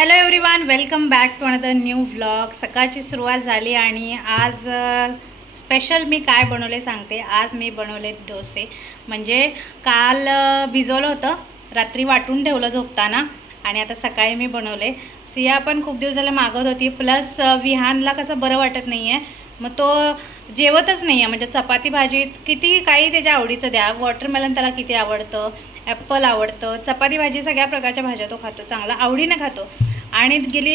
Hello everyone, welcome back to another new vlog. सकाळची सुरुवात झाली आणि आज स्पेशल मी काय बनवले सांगते. आज मी बनवले डोसे. म्हणजे काल भिजवलं होतं, रात्री वाटून ठेवलं झोपताना आणि आता सकाळी मी बनवले. सिया पण खूप दिवस झाले मागत होती, प्लस विहानला कसं बरं वाटत नाही आहे, मग तो जेवतच नाही आहे. म्हणजे चपाती भाजीत किती काही त्याच्या आवडीचं द्या. वॉटरमेलन त्याला किती आवडतं, ॲपल आवडतं, चपाती भाजी सगळ्या प्रकारच्या भाज्या तो खातो, चांगला आवडीनं खातो. आणि गेली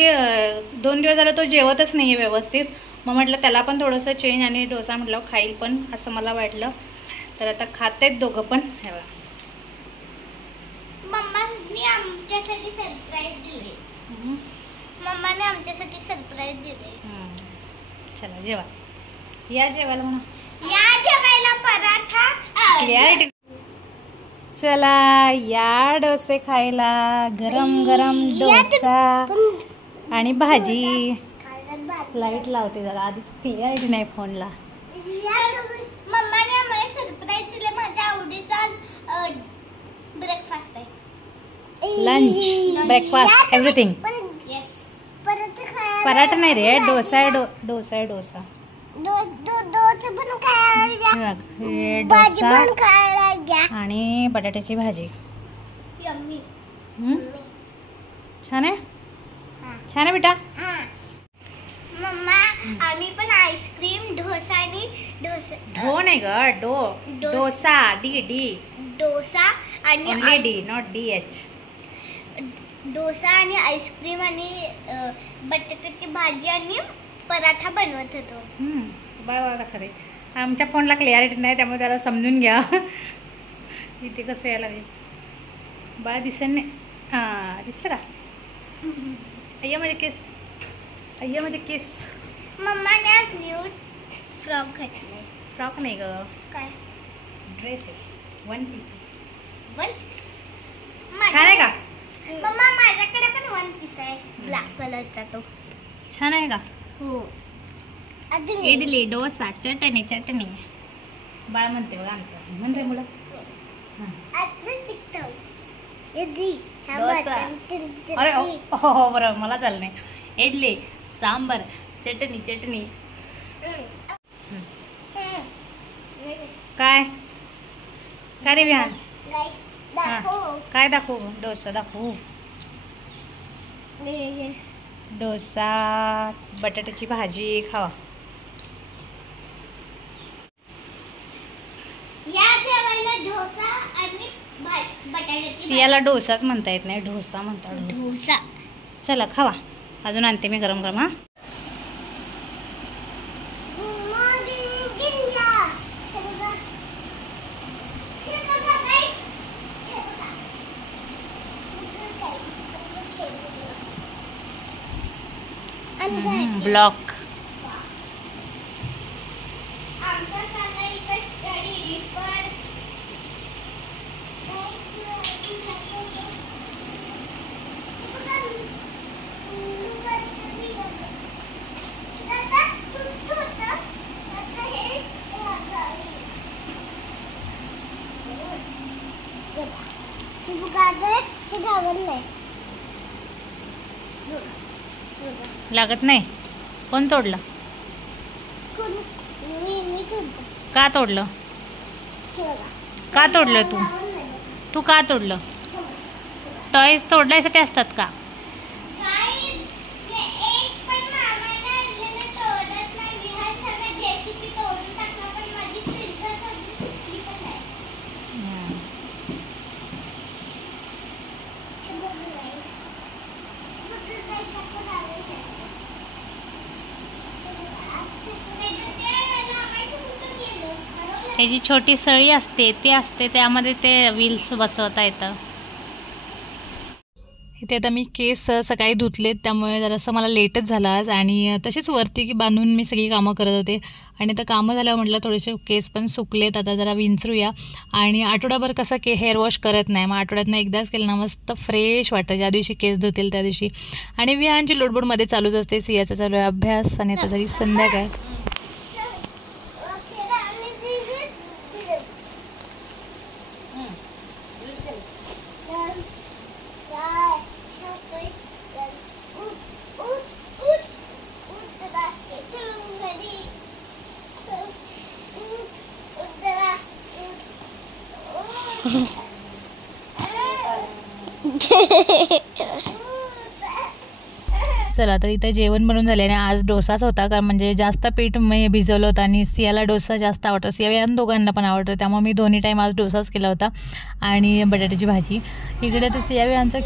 2 दिवस झालं तो जेवतच नाही आहे व्यवस्थित. मग म्हटलं त्याला पण थोडंसं चेंज आणि डोसा म्हटलं खाईल पण असं मला वाटलं. तर आता खातेत दोघं पण. हे बघा, मम्माने आमच्यासाठी सरप्राईज दिले. मम्माने आमच्यासाठी सरप्राईज दिले. चला जेवा, या जेवायला म्हणा, या जेवायला पराठा क्लिअरिटी. चला या डोसे खायला, गरम गरम डोसा आणि भाजी. लाईट लावते जरा, आधीच क्लिअरिटी नाही फोनला. मम्माने आम्हाला सरप्राईज दिले. माझ्या आवडीचा ब्रेकफास्ट आहे, लंच, ब्रेकफास्ट, एव्हरीथिंग. पराठा नाही रे, डोसा आहे. डोसा आहे, डोसा. डोसा आणि बटाट्याची भाजी. छान आहे, छान आहे बेटा. मम्मा आम्ही पण आईस्क्रीम, डोसा आणि ढो नाही ग, डोसा, डी डोसा आणि डी, नॉट DH. डोसा आणि आईस्क्रीम आणि बटाट्याची भाजी आणि पराठा बनवत होतो. बघा कसं रे, आमच्या फोनला क्लिअरिटी नाही, त्यामुळे त्याला समजून घ्या. इथे कसं यायला लागेल बाळा, दिसेल नाही. दिसलं का? अय्या माझे केस, अय्या माझे केस. मम्माने आज न्यू फ्रॉक घातलाय. फ्रॉक नाही ग, काय ड्रेस आहे, वन पीस. छान आहे का मम्मा? माझ्याकडे पण वन पीस आहे, ब्लॅक कलरचा. तो छान आहे का? हो. इडली, डोसा, चटणी. बाळ म्हणते बघा आमचं, म्हणते मुलं. अरे हो बरं, मला चाललं नाही. इडली, सांबर, चटणी. काय रे विहान? काय दाखवू? डोसा दाखवू. डोसा, बटाट्याची भाजी खावा. या जेवायला डोसा आणि बटाट्याची. सियाला डोसाच म्हणता येत नाही, डोसा म्हणता. डोसा. चला खावा, अजून आणते मी गरम गरम. ब्लॉक. लागत नाही. कोण तोडलं? का तोडलं? का तोडलं तू का तोडलं? टॉयज तोडण्यासाठी असतात का? त्याची छोटी सळी असते, त्यामध्ये ते व्हील्स बसवता येतं. इथे आता मी केस सकाळी धुतलेत, त्यामुळे जरासं मला लेटच झाला आज. आणि तसेच वरती बांधून मी सगळी कामं करत होते. आणि आता कामं झाल्यावर म्हटलं थोडेसे केस पण सुकलेत, आता जरा विंचरूया. आणि आठवडाभर कसं हेअर वॉश करत नाही, मग आठवड्यातनं एकदाच केलं ना मस्त फ्रेश वाटतं, ज्या दिवशी केस धुतील त्या दिवशी. आणि विहानची लोडबोडमध्ये चालूच असते, सियाचा चालू आहे अभ्यास. आणि आता जरी संध्याकाळ. चला तर इथं जेवण बनवून झाले आणि आज डोसाच होता, कारण म्हणजे जास्त पीठ मी भिजवलं होतं आणि सियाला डोसा जास्त आवडतो, सिया या दोघांना पण आवडतं, त्यामुळे मी दोन्ही टाईम आज डोसाच केला होता आणि बटाट्याची भाजी. इकडे तर सिया यांचं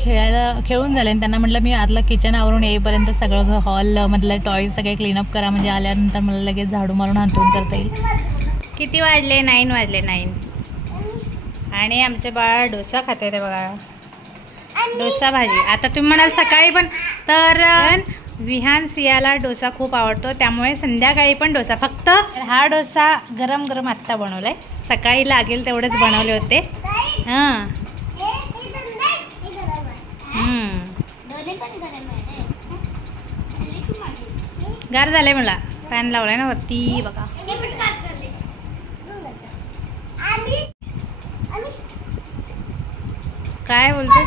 खेळून झालं आणि त्यांना म्हटलं मी आतलं किचन आवरून येईपर्यंत सगळं हॉलमधलं टॉयज सगळे क्लीनअप करा, म्हणजे आल्यानंतर मला लगेच झाडू मारून हातरून करता येईल. किती वाजले? 9 वाजले. 9 आणि आमचे बाळ डोसा खाते ते बघा, डोसा भाजी. आता तुम्ही म्हणाल सकाळी पण, तर विहान सियाला डोसा खूप आवडतो, त्यामुळे संध्याकाळी पण डोसा. फक्त हा डोसा गरम गरम आत्ता बनवलाय, सकाळी लागेल तेवढेच बनवले होते. हां गार झालंय, मला फॅन लावलाय ना वरती बघा. काय बोलतो?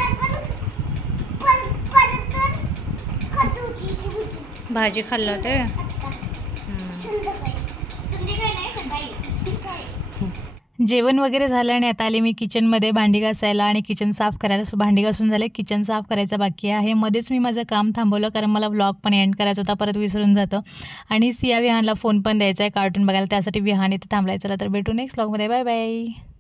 भाजी खाल्लं होते. जेवण वगैरे झालं आणि आता आले मी किचनमध्ये भांडी घासायला आणि किचन साफ करायला. भांडी घासून झाले, किचन साफ करायचं बाकी आहे. मध्येच मी माझं काम थांबवलं, कारण मला व्लॉग पण एंड करायचा होता, परत विसरून जातं. आणि सिया विहानला फोन पण द्यायचा आहे कार्टून बघायला, त्यासाठी विहान इथे थांबलाय. चला तर भेटू नेक्स्ट व्लॉगमध्ये. Bye bye.